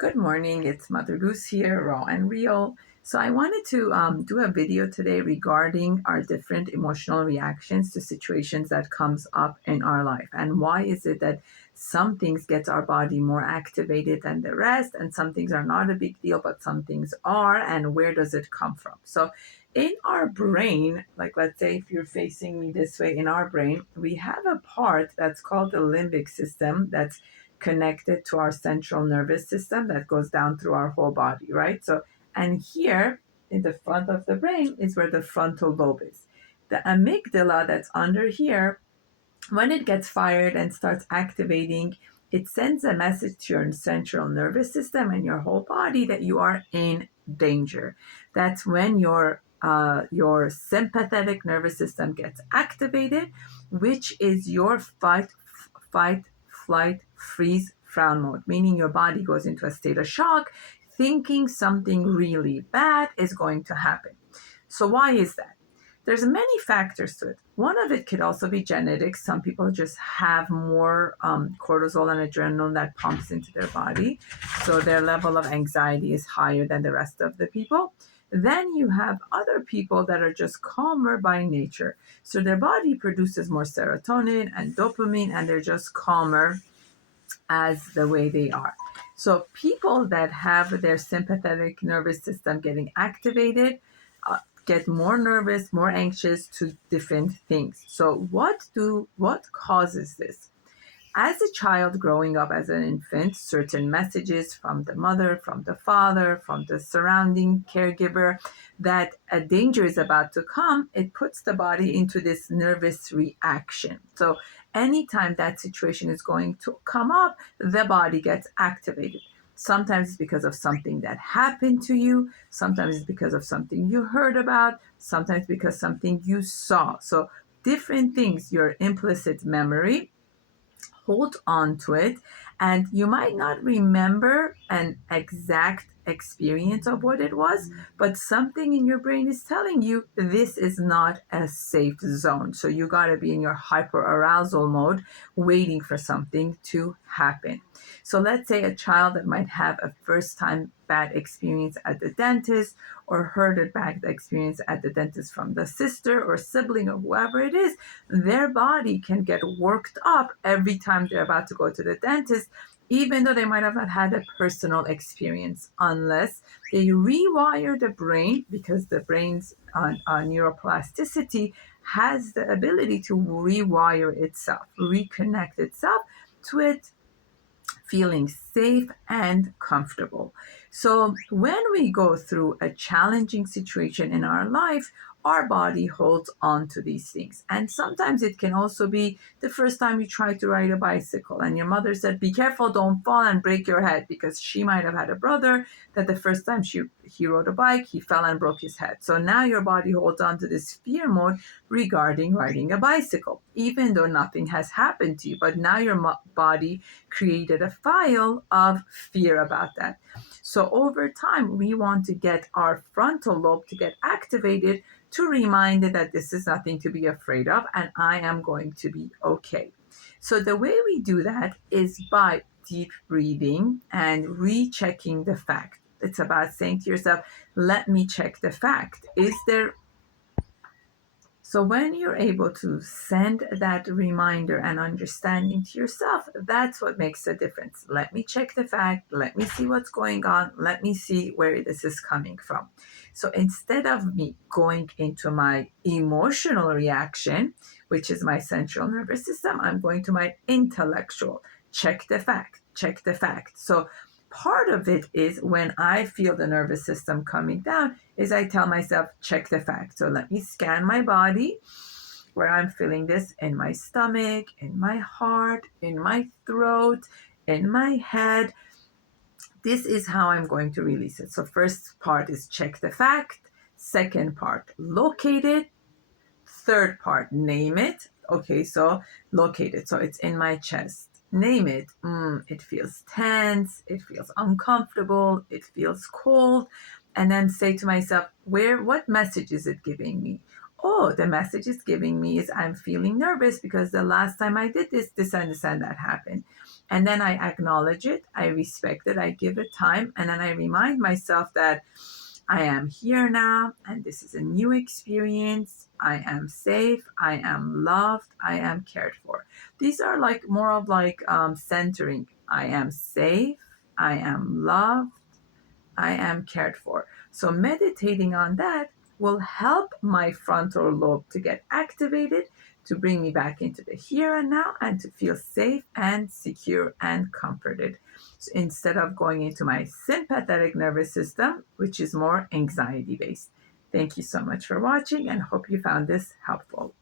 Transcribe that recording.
Good morning, it's Mother Goose here, raw and real. So, I wanted to do a video today regarding our different emotional reactions to situations that comes up in our life, and why is it that some things get our body more activated than the rest, and some things are not a big deal, but some things are, and where does it come from? So, in our brain, like let's say if you're facing me this way, in our brain, we have a part that's called the limbic system that's connected to our central nervous system that goes down through our whole body, right? So, and here in the front of the brain is where the frontal lobe is. The amygdala that's under here, when it gets fired and starts activating, it sends a message to your central nervous system and your whole body that you are in danger. That's when your sympathetic nervous system gets activated, which is your fight, flight, freeze, frown mode, meaning your body goes into a state of shock, thinking something really bad is going to happen. So why is that? There's many factors to it. One of it could also be genetics. Some people just have more cortisol and adrenaline that pumps into their body, so their level of anxiety is higher than the rest of the people. Then you have other people that are just calmer by nature, so their body produces more serotonin and dopamine, and they're just calmer as the way they are. So people that have their sympathetic nervous system getting activated get more nervous, more anxious to different things. So what causes this? As a child growing up as an infant, certain messages from the mother, from the father, from the surrounding caregiver that a danger is about to come, it puts the body into this nervous reaction. So anytime that situation is going to come up, the body gets activated. Sometimes it's because of something that happened to you. Sometimes it's because of something you heard about. Sometimes because something you saw. So different things, your implicit memory, hold on to it, and you might not remember an exact experience of what it was, but something in your brain is telling you this is not a safe zone. So you got to be in your hyperarousal mode, waiting for something to happen. So let's say a child that might have a first time bad experience at the dentist, or heard a bad experience at the dentist from the sister or sibling or whoever it is, their body can get worked up every time they're about to go to the dentist, even though they might have not had a personal experience, unless they rewire the brain, because the brain's neuroplasticity has the ability to rewire itself, reconnect itself to it feeling safe and comfortable. So, when we go through a challenging situation in our life, our body holds on to these things. And sometimes it can also be the first time you try to ride a bicycle and your mother said, "Be careful, don't fall and break your head," because she might have had a brother that the first time he rode a bike, he fell and broke his head. So now your body holds on to this fear mode regarding riding a bicycle, even though nothing has happened to you. But now your body created a file of fear about that. So over time, we want to get our frontal lobe to get activated to remind it that this is nothing to be afraid of and I am going to be okay. So the way we do that is by deep breathing and rechecking the fact. It's about saying to yourself, let me check the fact. Is there So when you're able to send that reminder and understanding to yourself, that's what makes the difference. Let me check the fact. Let me see what's going on. Let me see where this is coming from. So instead of me going into my emotional reaction, which is my central nervous system, I'm going to my intellectual. Check the fact. Check the fact. So part of it is when I feel the nervous system coming down, is I tell myself, check the fact. So let me scan my body where I'm feeling this in my stomach, in my heart, in my throat, in my head. This is how I'm going to release it. So first part is check the fact. Second part, locate it. Third part, name it. Okay, so locate it. So it's in my chest. Name it. It feels tense. It feels uncomfortable. It feels cold. And then say to myself, what message is it giving me? oh, the message it's giving me is I'm feeling nervous because the last time I did this, this and that happened. And then I acknowledge it, I respect it, I give it time, and then I remind myself that I am here now and this is a new experience. I am safe, I am loved, I am cared for. These are like more of like centering. I am safe, I am loved, I am cared for. So, meditating on that will help my frontal lobe to get activated, to bring me back into the here and now, and to feel safe and secure and comforted. So instead of going into my sympathetic nervous system, which is more anxiety based. Thank you so much for watching and hope you found this helpful.